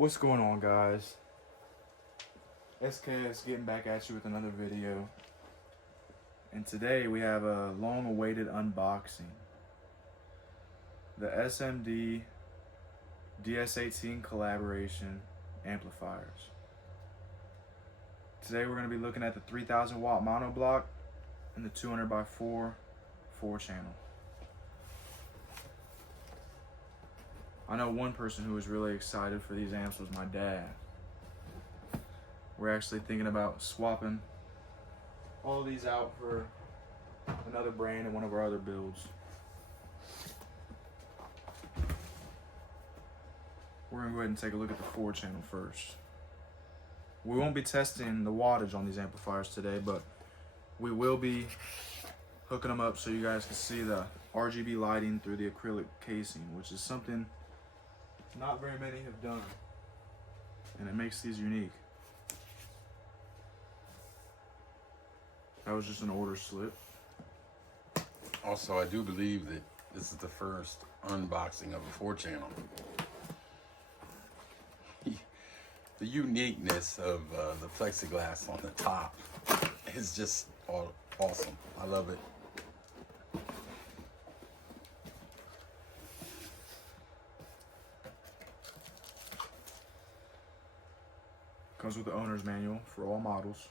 What's going on, guys? SKS getting back at you with another video. And today we have a long-awaited unboxing. The SMD DS18 collaboration amplifiers. Today we're going to be looking at the 3000 watt monoblock and the 200x4 4-channel. I know one person who was really excited for these amps was my dad. We're actually thinking about swapping all of these out for another brand in one of our other builds. We're gonna go ahead and take a look at the 4-channel first. We won't be testing the wattage on these amplifiers today, but we will be hooking them up so you guys can see the RGB lighting through the acrylic casing, which is something not very many have done, and it makes these unique. That was just an order slip. Also, I do believe that this is the first unboxing of a 4-channel. The uniqueness of the plexiglass on the top is just awesome. I love it. Comes with the owner's manual for all models.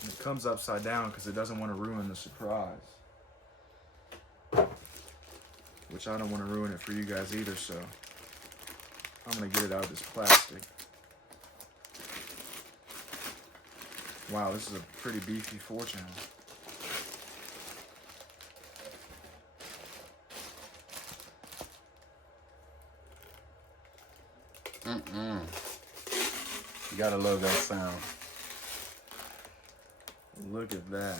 And it comes upside down because it doesn't want to ruin the surprise. Which I don't want to ruin it for you guys either, so I'm going to get it out of this plastic. Wow, this is a pretty beefy 4-channel. You gotta love that sound. Look at that.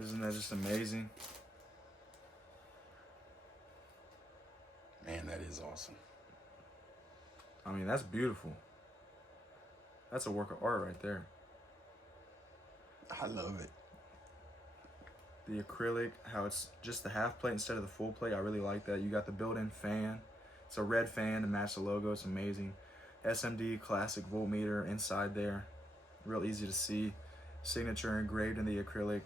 Isn't that just amazing? Man, that is awesome. I mean, that's beautiful. That's a work of art right there. I love it. The acrylic, how it's just the half plate instead of the full plate, I really like that. You got the built-in fan. It's a red fan to match the logo. It's amazing. SMD classic voltmeter inside there. Real easy to see. Signature engraved in the acrylic.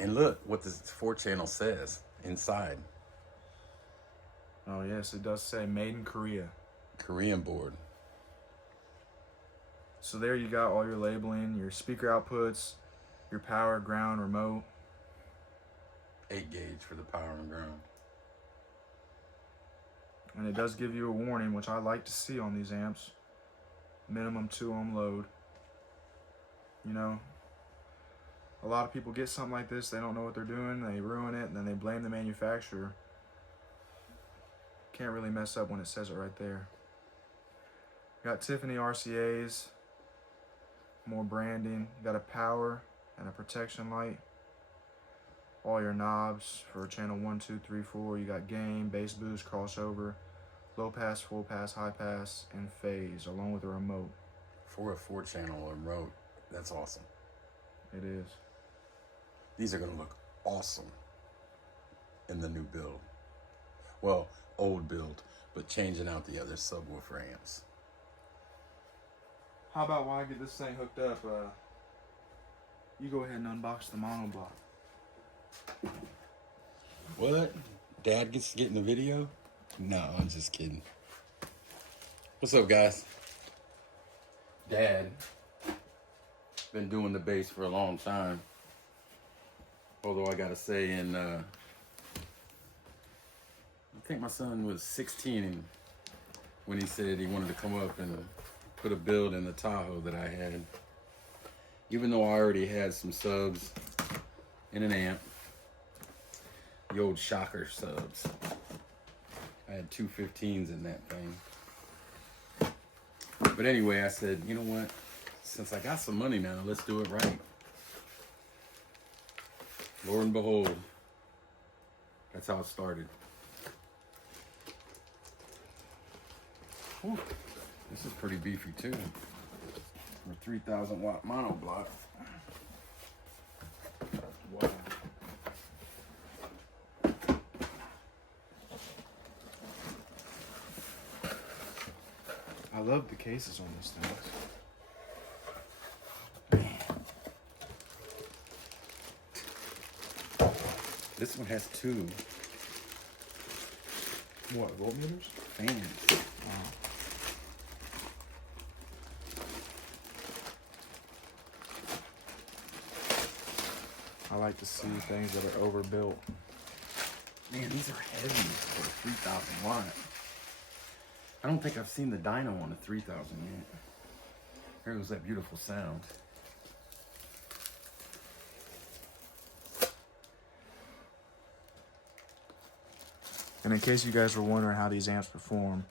And look what this 4-channel says inside. Oh yes, it does say made in Korea. Korean board. So there you got all your labeling, your speaker outputs, your power, ground, remote. 8 gauge for the power and ground. And it does give you a warning, which I like to see on these amps. Minimum 2 ohm load. You know, a lot of people get something like this, they don't know what they're doing, they ruin it, and then they blame the manufacturer. Can't really mess up when it says it right there. Got Tiffany RCAs, more branding. Got a power and a protection light. All your knobs for channel 1, 2, 3, 4. You got gain, bass boost, crossover, low pass, full pass, high pass, and phase, along with a remote. For a 4-channel remote, that's awesome. It is. These are gonna look awesome in the new build. Well, old build, but changing out the other subwoofer amps. How about while I get this thing hooked up, you go ahead and unbox the monoblock. What? Dad gets to get in the video? No, I'm just kidding. What's up, guys? Dad. Been doing the bass for a long time. Although I gotta say, I think my son was 16 when he said he wanted to come up and put a build in the Tahoe that I had. Even though I already had some subs and an amp. The old Shocker subs. I had 2 15s in that thing. But anyway, I said, you know what? Since I got some money now, let's do it right. Lord and behold, that's how it started. Whew. This is pretty beefy too. For a 3000 watt monoblock. Wow. love the cases on these things. This one has 2 What, voltmeters? fans. Wow. I like to see things that are overbuilt. Man, these are heavy for a 3,000 watt. I don't think I've seen the dyno on a 3,000 yet. Here goes that beautiful sound. And in case you guys were wondering how these amps perform,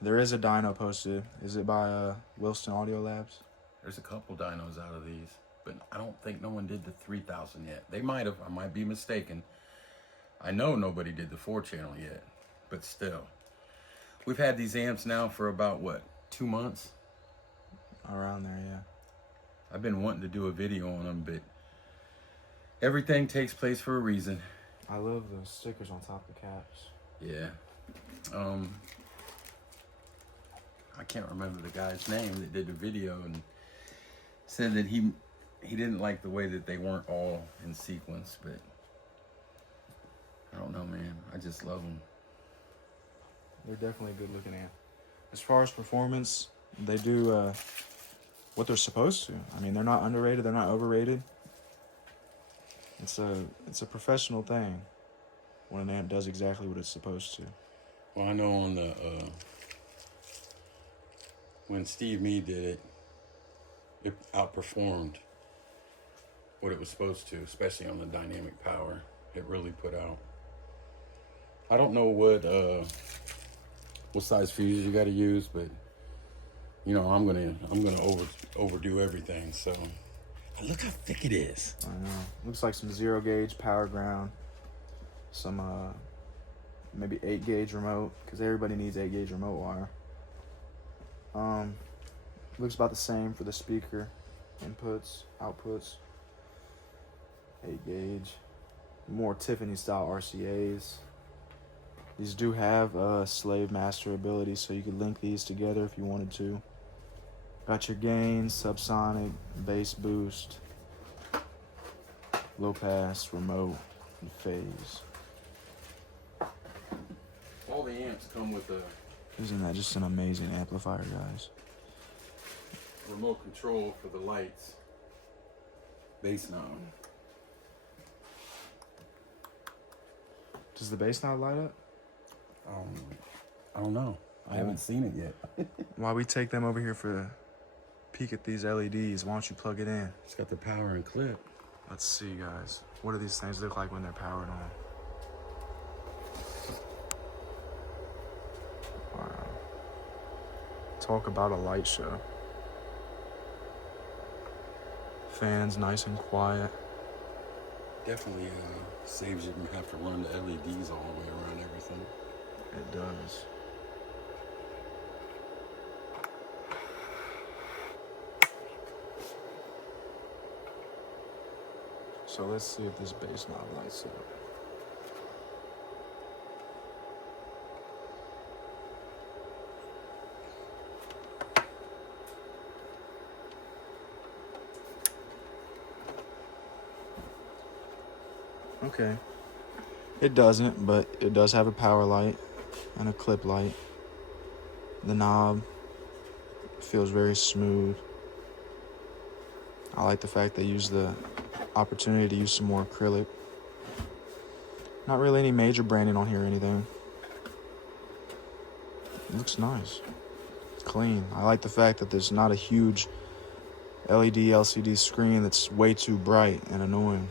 there is a dyno posted. Is it by Wilson Audio Labs? There's a couple dynos out of these, but I don't think no one did the 3,000 yet. They might have, I might be mistaken. I know nobody did the 4-channel yet, but still. We've had these amps now for about, what, 2 months? Around there, yeah. I've been wanting to do a video on them, but everything takes place for a reason. I love those stickers on top of the caps. Yeah. I can't remember the guy's name that did the video and said that he didn't like the way that they weren't all in sequence, but I don't know, man. I just love them. They're definitely a good looking amp. As far as performance, they do what they're supposed to. I mean, they're not underrated, they're not overrated. It's a professional thing when an amp does exactly what it's supposed to. Well, I know on the when Steve Meade did it outperformed what it was supposed to, especially on the dynamic power. It really put out. I don't know what size fuses you got to use, but you know I'm gonna overdo everything. So look how thick it is. I know. Looks like some 0 gauge power ground, some maybe 8 gauge remote, because everybody needs 8 gauge remote wire. Looks about the same for the speaker inputs, outputs. 8 gauge, more Tiffany style RCAs. These do have slave master ability, so you could link these together if you wanted to. Got your gain, subsonic, bass boost, low pass, remote, and phase. All the amps come with a Isn't that just an amazing amplifier, guys? remote control for the lights, bass knob. Does the bass knob light up? I don't know. I haven't seen it yet. While we take them over here for a peek at these LEDs, why don't you plug it in? It's got the power and clip. Let's see, guys. What do these things look like when they're powered on? Wow. Talk about a light show. Fans nice and quiet. Definitely saves you from having to run the LEDs all the way around everything. It does. So let's see if this bass knob lights up. Okay. It doesn't, but it does have a power light and a clip light. The knob feels very smooth. I like the fact they use the opportunity to use some more acrylic. Not really any major branding on here or anything. It looks nice. It's clean. I like the fact that there's not a huge LED LCD screen that's way too bright and annoying.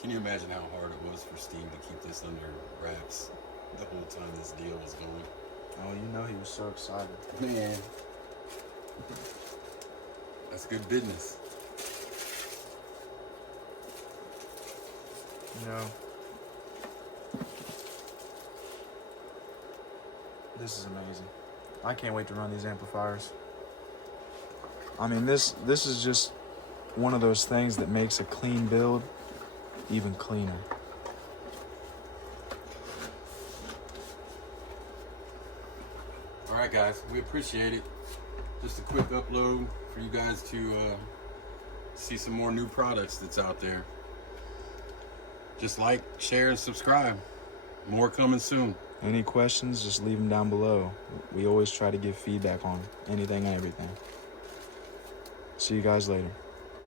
Can you imagine how hard it was for Steve to keep this under wraps the whole time this deal was going? Oh, you know he was so excited. Man, that's good business. You know, this is amazing. I can't wait to run these amplifiers. I mean, this is just one of those things that makes a clean build even cleaner. All right, guys, we appreciate it. Just a quick upload for you guys to see some more new products that's out there. Just like, share, and subscribe. More coming soon. Any questions, just leave them down below. We always try to give feedback on anything and everything. See you guys later.